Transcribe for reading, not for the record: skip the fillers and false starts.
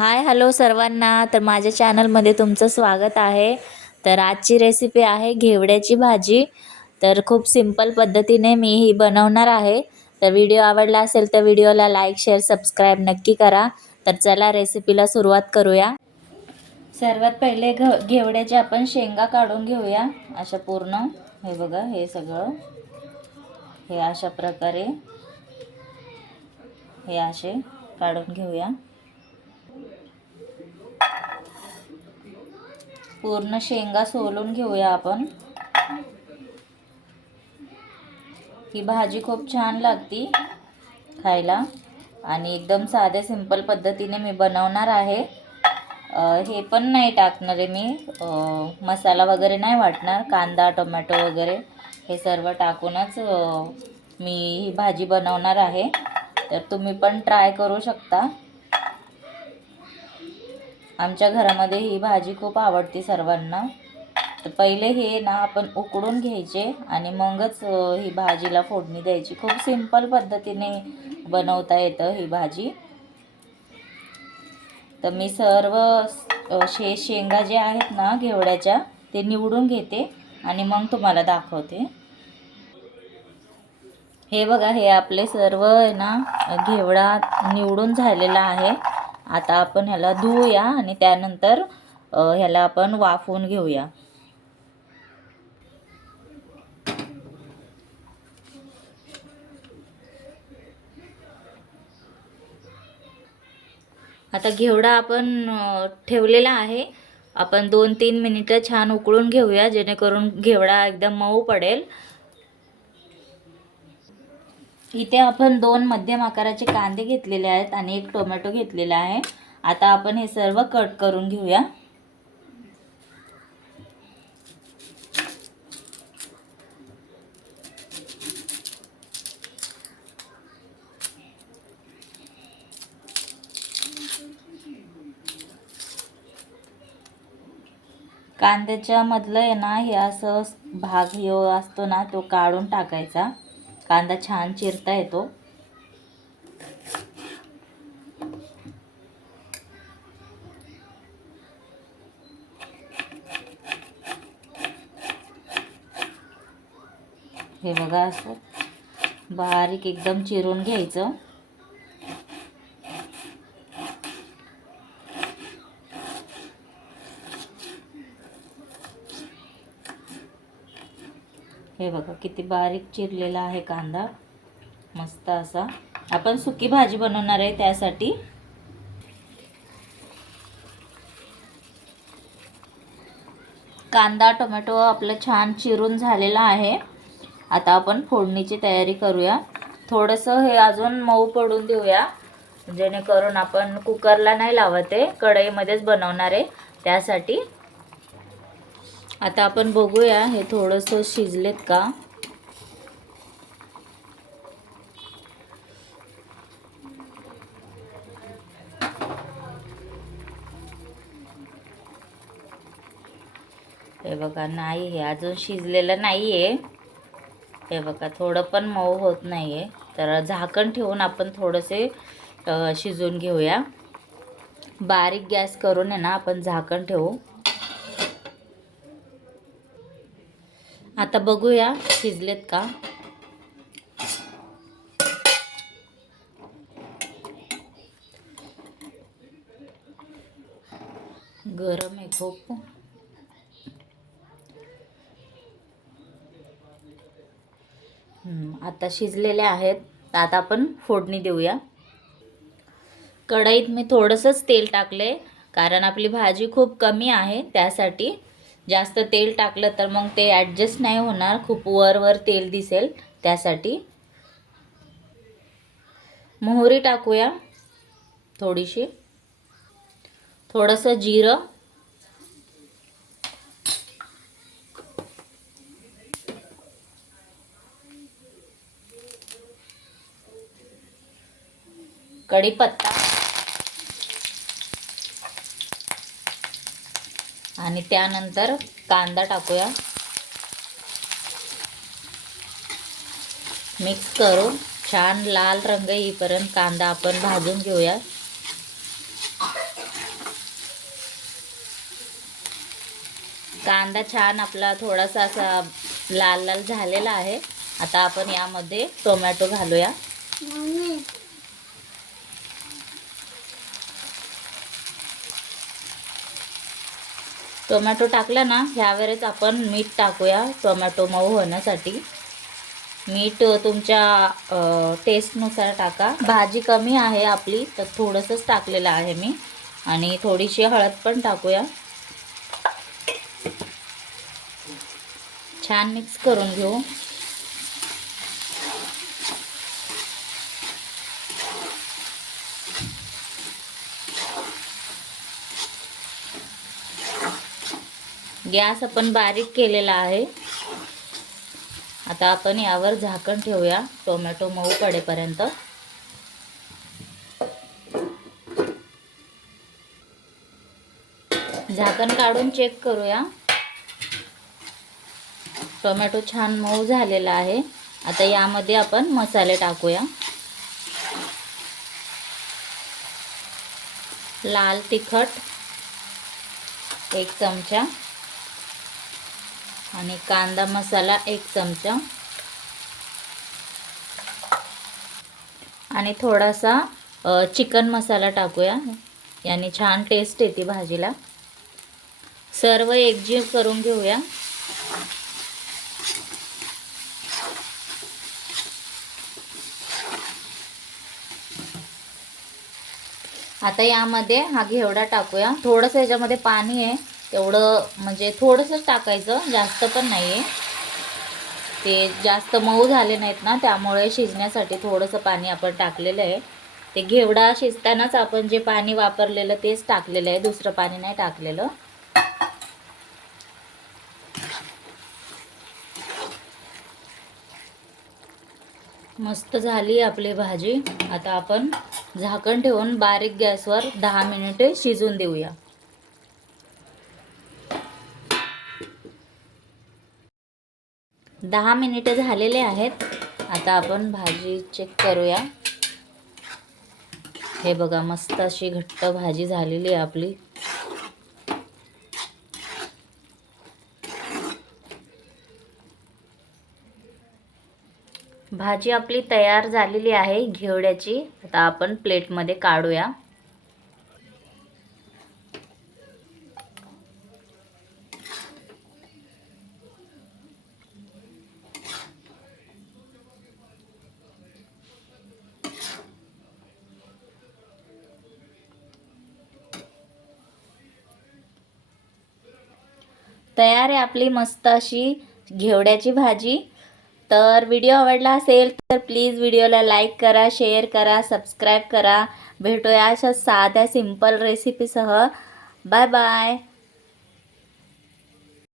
Hi hello सर्वांना. तर माझ्या चॅनलमध्ये तुमचं स्वागत आहे. तर आजची रेसिपी आहे घेवड्याची भाजी. तर खूप सिंपल पद्धतीने मी ही बनवणार आहे. तर व्हिडिओ आवडला असेल तर व्हिडिओला लाईक शेअर सबस्क्राईब नक्की करा. तर चला रेसिपीला सुरुवात करूया. सर्वात पहिले घेवड्याचे आपण शेंगा काढून घेऊया. अशा पूर्ण हे बघा, हे सगळं हे अशा प्रकारे हे असे काढून घेऊया. पूर्ण शेंगा सोलून घेऊया आपण. ही भाजी खूप छान लागती खायला आणि एकदम साध्या सिंपल पद्धतीने मी बनवणार आहे. हे पण नाही टाकणार आहे मी, मसाला वगैरे नाही वाटणार. कांदा टोमॅटो वगैरे हे सर्व टाकूनच मी ही भाजी बनवणार आहे. तर तुम्ही पण ट्राय करू शकता. आमच्या घरामध्ये ही भाजी खूप आवडते सर्वांना. तर पहिले हे ना आपण उकडून घ्यायचे आणि मगच ही भाजीला फोडणी द्यायची. खूप सिंपल पद्धतीने बनवता येतं ही भाजी. तर मी सर्व शेंगा जे आहेत ना घेवड्याच्या ते निवडून घेते आणि मग तुम्हाला दाखवते. हे बघा, हे आपले सर्व ना घेवडा निवडून झालेला आहे. आता आपण ह्याला धुवूया आणि त्यानंतर ह्याला आपण वाफवून घेऊया. आता घेवडा आपण ठेवलेला आहे. आपण 2-3 मिनिटं छान उकळून घेऊया जेणेकरून घेवडा एकदम मऊ पडेल. इथे आपण 2 मध्यम आकाराचे कांदे घेतलेले आहेत आणि 1 टोमॅटो घेतलेला आहे. आता आपण हे सर्व कट करून घेऊया. कांद्याच्या मधलं आहे ना हे असं भाग यो असतो ना तो काढून टाकायचा. कांदा छान चिरता येतो. हे बघा, असं बारीक एकदम चिरून घ्यायचं. हे बघा किती बारीक चिरलेला आहे कांदा, मस्त असा. आपण सुकी भाजी बनवणार आहे त्यासाठी. कांदा टोमॅटो आपलं छान चिरून झालेला आहे. आता आपण फोडणीची तयारी करूया. थोडंसं हे अजून मऊ पडून देऊया जेणेकरून आपण कुकरला नाही लावत आहे, कढईमध्येच बनवणार आहे त्यासाठी. आता आपण बघूया हे थोडंसं शिजलेत का. हे बघा, नाही हे अजून शिजलेलं नाही आहे. हे बघा, थोडं पण मऊ होत नाही आहे. तर झाकण ठेवून आपण थोडेसे शिजवून घेऊया. बारीक गॅस करून आहे ना आपण झाकण ठेवू. आता बघूया शिजलेत का. गरम आहे खूप. आता शिजलेले आहेत. आता आपण फोडणी देऊया. कढईत मी थोडंसंच तेल टाकले कारण आपली भाजी खूप कमी आहे त्यासाठी. जास्त तेल टाकलं तर मग ते ॲडजस्ट नाही होणार, खूप वर तेल दिसेल त्यासाठी. मोहरी टाकूया थोडीशी, थोडंसं जिरं, कढीपत्ता आणि त्यानंतर कांदा टाकूया. मिक्स करून छान लाल रंग येईपर्यंत कांदा आपण भाजून घेऊया. कांदा छान आपला थोडासा असा लाल लाल झालेला आहे. आता आपण यामध्ये टोमॅटो घालूया. टोमॅटो टाकला ना, ह्यावेळेस आपण मीठ टाकूया टोमॅटो मऊ होण्यासाठी. मीठ तुमच्या टेस्टनुसार टाका. भाजी कमी आहे आपली तर थोडंसंच टाकलेलं आहे मी. आणि थोडीशी हळद पण टाकूया. छान मिक्स करून घेऊ. गॅस आपण बारीक केलेला आहे. आता आपण यावर झाकण ठेवूया टोमॅटो मऊ पडेपर्यंत. झाकण काढून चेक करूया. टोमॅटो छान मऊ झालेला आहे. आता यामध्ये आपण मसाले टाकूया. लाल तिखट 1 चमचा आणि कांदा मसाला 1 चमचा आणि थोडासा चिकन मसाला टाकूया. याने छान टेस्ट येते भाजीला. सर्व एकजीव करून घेऊया. आता यामध्ये हा घेवडा टाकूया. थोडंसं याच्यामध्ये पाणी आहे, तेवढं म्हणजे थोडंसंच टाकायचं, जास्त पण नाही आहे. ते जास्त मऊ झाले नाहीत ना, त्यामुळे शिजण्यासाठी थोडंसं पाणी आपण टाकलेलं आहे. ते घेवडा शिजतानाच आपण जे पाणी वापरलेलं तेच टाकलेलं आहे, दुसरं पाणी नाही टाकलेलं. मस्त झाली आपली भाजी. आता आपण झाकण ठेवून बारीक गॅसवर 10 मिनिटे शिजून देऊया. 10 मिनिटे झालेले आहेत. आता आपण भाजी चेक करूया. हे बघा, मस्त अशी घट्ट भाजी झालेली आहे आपली. भाजी आपली तयार झालेली आहे घेवड्याची. आता आपण प्लेटमध्ये काढूया. तयार आहे आपली मस्त अशी घेवड्याची भाजी. तर व्हिडिओ आवडला असेल तर प्लीज व्हिडिओला लाईक करा, शेअर करा, सबस्क्राईब करा. भेटूया अशा साध्या सिंपल रेसिपीसह. Bye bye.